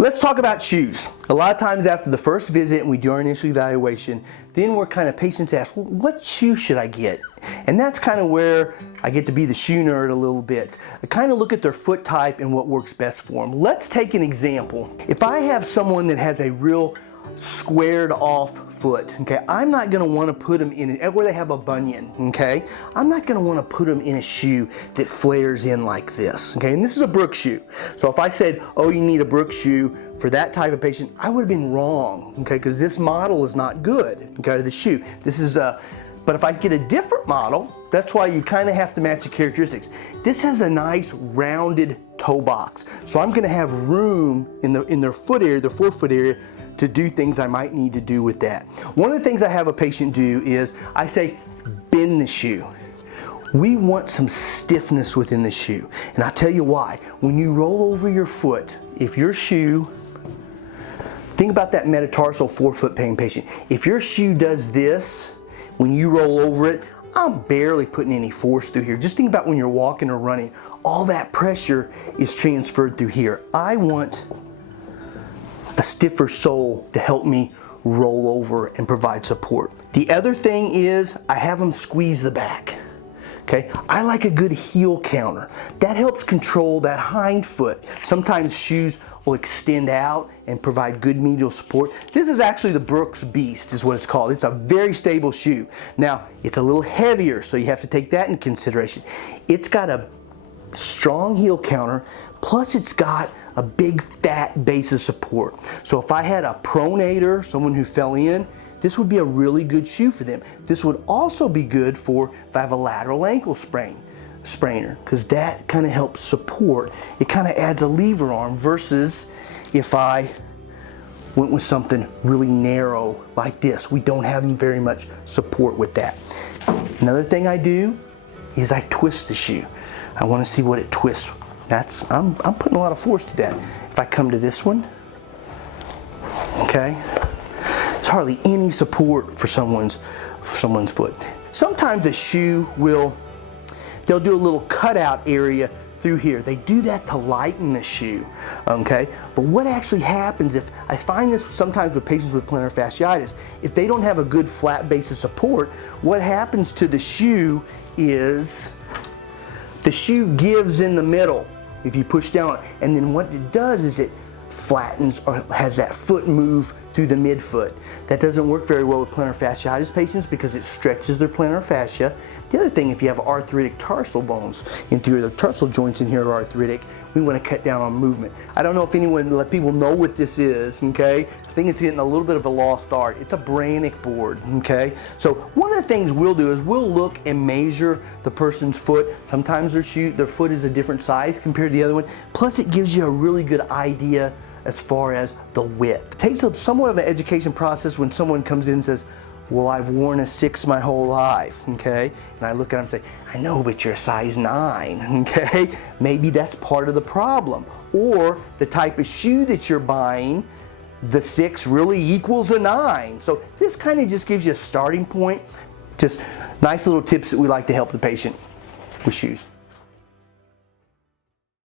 Let's talk about shoes. A lot of times after the first visit and we do our initial evaluation, then we're kind of patients ask, well, what shoe should I get? And that's kind of where I get to be the shoe nerd a little bit. I kind of look at their foot type and what works best for them. Let's take an example. If I have someone that has a real squared off foot, okay, I'm not going to want to put them in where they have a bunion, okay, I'm not going to want to put them in a shoe that flares in like this, okay, and this is a Brooks shoe. So if I said, oh, you need a Brooks shoe for that type of patient, I would have been wrong, okay, because this model is not good, okay, the shoe. This is but if I get a different model, that's why you kind of have to match the characteristics. This has a nice rounded toe box, so I'm going to have room in their foot area, their forefoot area, to do things I might need to do with that. One of the things I have a patient do is I say, bend the shoe. We want some stiffness within the shoe. And I'll tell you why. When you roll over your foot, if your shoe, think about that metatarsal forefoot pain patient. If your shoe does this, when you roll over it, I'm barely putting any force through here. Just think about when you're walking or running. All that pressure is transferred through here. I want a stiffer sole to help me roll over and provide support. The other thing is I have them squeeze the back. Okay, I like a good heel counter. That helps control that hind foot. Sometimes shoes will extend out and provide good medial support. This is actually the Brooks Beast is what it's called. It's a very stable shoe. Now, it's a little heavier, so you have to take that in consideration. It's got a strong heel counter, plus it's got a big fat base of support. So if I had a pronator, someone who fell in, this would be a really good shoe for them. This would also be good for if I have a lateral ankle sprainer, because that kind of helps support. It kind of adds a lever arm versus if I went with something really narrow like this. We don't have very much support with that. Another thing I do is I twist the shoe. I want to see what it twists. I'm putting a lot of force to that. If I come to this one, okay, there's hardly any support for someone's foot. Sometimes a shoe they'll do a little cutout area through here. They do that to lighten the shoe, okay? But what actually happens if, I find this sometimes with patients with plantar fasciitis, if they don't have a good flat base of support, what happens to the shoe is the shoe gives in the middle if you push down, and then what it does is it flattens or has that foot move through the midfoot. That doesn't work very well with plantar fasciitis patients because it stretches their plantar fascia. The other thing, if you have arthritic tarsal bones, in theory the tarsal joints in here are arthritic, we want to cut down on movement. I don't know if anyone let people know what this is, okay? I think it's getting a little bit of a lost art. It's a brannock board, okay? So one of the things we'll do is we'll look and measure the person's foot. Sometimes their foot is a different size compared to the other one. Plus it gives you a really good idea as far as the width. It takes up somewhat of an education process when someone comes in and says, well, I've worn a 6 my whole life, okay? And I look at them and say, I know, but you're a size 9, okay? Maybe that's part of the problem. Or the type of shoe that you're buying, the 6 really equals a 9. So this kind of just gives you a starting point. Just nice little tips that we like to help the patient with shoes.